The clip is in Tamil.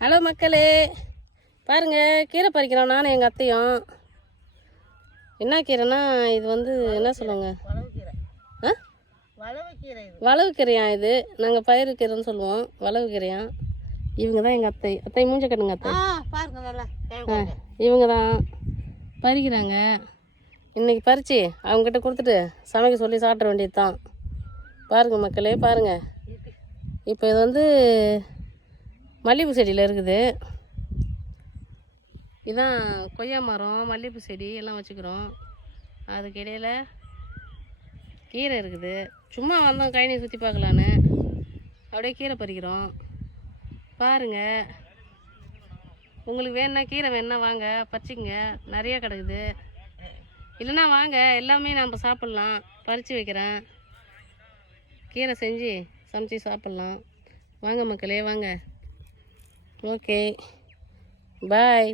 ஹலோ மக்களே, பாருங்கள் கீரை பறிக்கிறோம் நானும் எங்கள் அத்தையும். என்ன கீரைன்னா இது வந்து என்ன சொல்லுவாங்க, வளவு கீரையா இது. நாங்கள் பயிறு கீரைன்னு சொல்லுவோம், வளவு கீரையா. இவங்க தான் எங்கள் அத்தை மூஞ்ச கட்டுங்க அத்தை. இவங்க தான் பறிக்கிறாங்க. இன்றைக்கி பறித்து அவங்ககிட்ட கொடுத்துட்டு சமைக்க சொல்லி சாப்பிட வேண்டியது தான். பாருங்கள் மக்களே பாருங்கள். இப்போ இது வந்து மல்லிகைப்பூ செடியில் இருக்குது. இதுதான் கொய்யா மரம், மல்லிகைப்பூ செடி எல்லாம் வச்சுக்கிறோம். அதுக்கு இடையில் கீரை இருக்குது. சும்மா வந்தோம் கழனி சுற்றி பார்க்கலான்னு, அப்படியே கீரை பறிக்கிறோம். பாருங்கள், உங்களுக்கு வேணுன்னா கீரை வேணுன்னா வாங்க பறிச்சிங்க, நிறைய கிடக்குது. இல்லைன்னா வாங்க, எல்லாமே நம்ம சாப்பிட்லாம். பறித்து வைக்கிறேன், கீரை செஞ்சு சமைச்சி சாப்பிட்லாம். வாங்க மக்களே வாங்க. ஓகே, பாய்.